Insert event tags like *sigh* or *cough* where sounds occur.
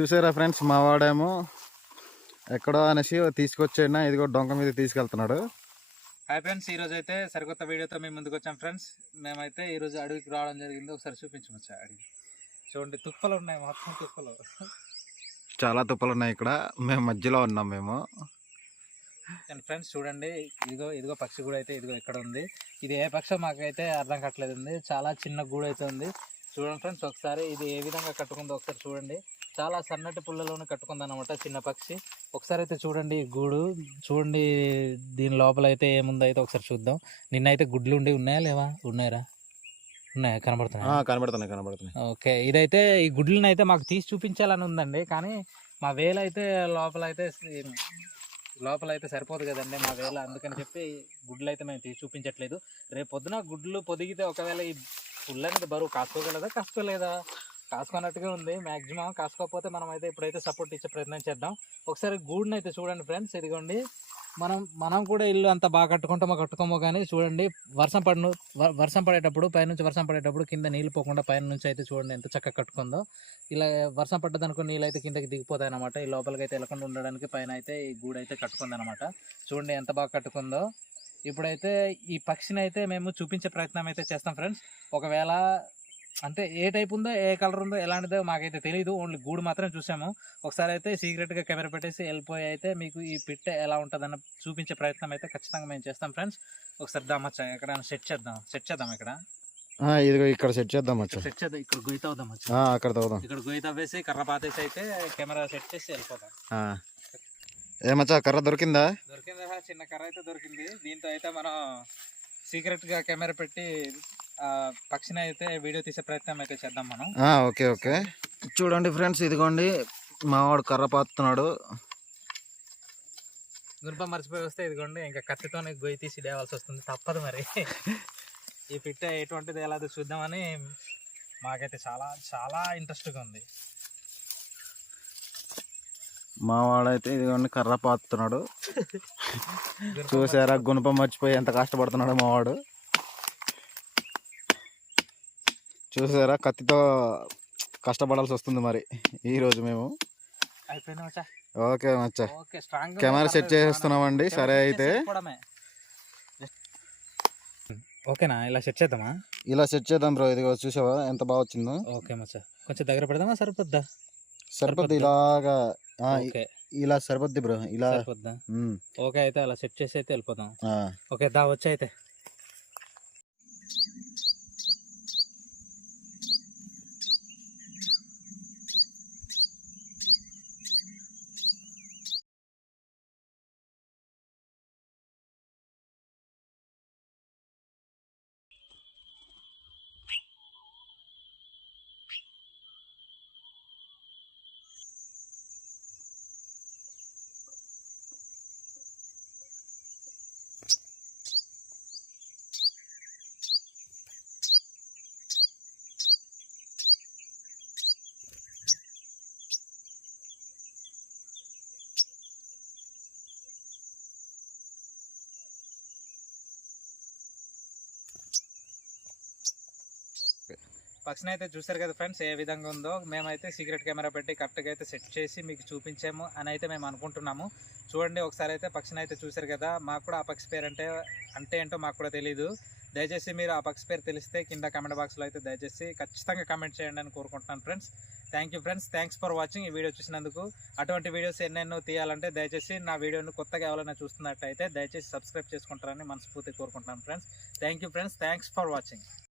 చూసారా ఫ్రెండ్స్? మా వాడేమో ఎక్కడో అనేసి తీసుకొచ్చేనా ఇదిగో డొంక మీద తీసుకెళ్తున్నాడు. హాయ్ ఫ్రెండ్స్ ఈ రోజు అయితే సరికొత్త వీడియోతో మేము ముందుకు వచ్చాం ఫ్రెండ్స్. మేమైతే ఈ రోజు అడవికి రావడం జరిగింది. ఒకసారి చూపించమచ్చా అడవి. చూడండి తుప్పలు ఉన్నాయి మొత్తం తుప్పలు. చాలా తుప్పలు ఉన్నాయి ఇక్కడ. మేము మధ్యలో ఉన్నాం మేము. అండ్ ఫ్రెండ్స్ చూడండి ఇదిగో ఇదిగో పక్షి గూడు అయితే ఇదిగో ఇక్కడ ఉంది. ఇది ఏ పక్షం మాకైతే అర్థం కావట్లేదు ఉంది చాలా చిన్న గూడు అయితే ఉంది. చూడండి ఫ్రెండ్స్ ఒకసారి ఇది ఏ విధంగా కట్టుకుందో ఒకసారి చూడండి. చాలా సన్నటి పుల్లలోనే కట్టుకుంది అనమాట చిన్న పక్షి. ఒకసారి అయితే చూడండి ఈ గూడు. చూడండి దీని లోపల అయితే ఏముందో అయితే ఒకసారి చూద్దాం. నిన్నైతే గుడ్లు ఉండి ఉన్నాయా లేవా? ఉన్నాయరా? ఉన్నాయా? కనబడుతున్నాయా? కనబడుతున్నాయి కనబడుతున్నాయి. ఓకే ఇదైతే ఈ గుడ్లను అయితే మాకు తీసి చూపించాలని ఉందండి. కానీ మా వేలు అయితే లోపల అయితే లోపల అయితే సరిపోదు కదండి మా వేల. అందుకని చెప్పి గుడ్లు అయితే మేము తీసి చూపించట్లేదు. రేపు పొద్దున గుడ్లు పొదిగితే ఒకవేళ ఈ పుల్ అనేది బరువు కాసుకోగలదా? కాసుకోలేదా? కాసుకున్నట్టుగా ఉంది. మ్యాక్సిమం కాసుకోకపోతే మనం అయితే ఇప్పుడైతే సపోర్ట్ ఇచ్చే ప్రయత్నం చేద్దాం. ఒకసారి గూడుని అయితే చూడండి ఫ్రెండ్స్ ఇదిగోండి. మనం మనం కూడా ఇల్లు అంత బాగా కట్టుకుంటామో కట్టుకోమో కానీ చూడండి వర్షం పడిన వ- వర్షం పడేటప్పుడు పైనుంచి వర్షం పడేటప్పుడు కింద నీళ్ళు పోకుండా పైన నుంచి అయితే చూడండి ఎంత చక్కగా కట్టుకుందో. ఇలా వర్షం పడ్డదనుకో నీళ్ళు అయితే కిందకి దిగిపోతాయి అనమాట ఈ లోపలికి అయితే వెళ్ళకుండా ఉండడానికి పైన అయితే ఈ గూడు అయితే కట్టుకుంది అనమాట చూడండి ఎంత బాగా కట్టుకుందో. ఇప్పుడైతే ఈ పక్షిని అయితే మేము చూపించే ప్రయత్నం అయితే చేస్తాం ఫ్రెండ్స్ ఒకవేళ అంటే ఏ టైప్ ఉందో ఏ కలర్ ఉందో ఎలాంటిదో మాకైతే తెలియదు ఓన్లీ గూడు మాత్రం చూసాము. ఒకసారి అయితే సీక్రెట్గా కెమెరా పెట్టేసి వెళ్ళిపోయి అయితే మీకు ఈ పిట్ట ఎలా ఉంటుందన్న చూపించే ప్రయత్నం అయితే ఖచ్చితంగా మేము చేస్తాం ఫ్రెండ్స్ ఒకసారి దామచ్చా ఎక్కడ సెట్ చేద్దాం సెట్ చేద్దాం ఇక్కడ. ఇదిగో ఇక్కడ సెట్ చేద్దాం సెట్ చేద్దాం ఇక్కడ గొయ్యి తవ్వుదాం అక్కడ తవ్వుదాం. ఇక్కడ గొయ్యి తవ్వేసి కర్ర పాతేసి అయితే కెమెరా సెట్ చేసి వెళ్ళిపోతాం. ఏమచ్చా కర్ర దొరికిందా? దొరికింది? చిన్న కర్ర అయితే దొరికింది. దీంతో అయితే మనం సీక్రెట్గా కెమెరా పెట్టి పక్షిని అయితే వీడియో తీసే ప్రయత్నం అయితే చేద్దాం మనం. ఆ, ఓకే ఓకే. చూడండి ఫ్రెండ్స్ ఇదిగోండి మా వాడు కర్ర పాతున్నాడు. గుంప మర్చిపోయి వస్తే ఇదిగోండి ఇంకా కత్తితోనే గొయ్యి తీసి లేవాల్సి వస్తుంది. తప్పదు మరి. ఈ పిట్ట ఎటువంటిది ఎలాదో చూద్దామని మాకైతే చాలా చాలా ఇంట్రెస్ట్గా ఉంది. మా వాడైతే ఇదిగోండి కర్ర పాతున్నాడు. గుణపం *laughs* చూసారా గుణపం మర్చిపోయి ఎంత కష్టపడుతున్నాడు మా చూసారా? కత్తితో కష్టపడాల్సి వస్తుంది మరి ఈ రోజు మేము. ఓకే మచ్చా. కెమెరా సెట్ చేస్తున్నామండి సరే అయితే. ఓకేనా? ఇలా సెట్ చేద్దామా? ఇలా సెట్ చేద్దాం బ్రో. ఇదిగో చూసావా? ఎంత బాగా వచ్చిందో. ఓకే మచ్చా. కొంచెం దగ్గర పెడదామా? సరిపోద్దా? సరిపోద్ది? ఇలాగా. ఇలా సరిపోద్ది బ్రో. ఇలా. ఓకే అయితే అలా సెట్ చేసి అయితే వెళ్ళిపోదాం. ఓకే దా వచ్చి అయితే. పక్షిని అయితే చూసారు కదా ఫ్రెండ్స్ ఏ విధంగా ఉందో. మేమైతే సీక్రెట్ కెమెరా పెట్టి కరెక్ట్గా అయితే సెట్ చేసి మీకు చూపించాము అని అయితే మేము అనుకుంటున్నాము. చూడండి ఒకసారి అయితే పక్షిని అయితే చూసారు కదా మాకు కూడా ఆ పక్షి పేరు అంటే అంటే ఏంటో మాకు కూడా తెలియదు దయచేసి మీరు ఆ పక్షి పేరు తెలిస్తే కింద కమెంట్ బాక్స్లో అయితే దయచేసి ఖచ్చితంగా కమెంట్ చేయండి అని కోరుకుంటున్నాను friends thank you friends thanks for watching ఈ వీడియో చూసినందుకు. అటువంటి వీడియోస్ ఎన్నెన్నో తీయాలంటే దయచేసి నా వీడియోను కొత్తగా ఎవరైనా చూస్తున్నట్టయితే దయచేసి సబ్స్క్రైబ్ చేసుకుంటారని మనస్ఫూర్తి కోరుకుంటున్నాను friends thank you friends thanks for watching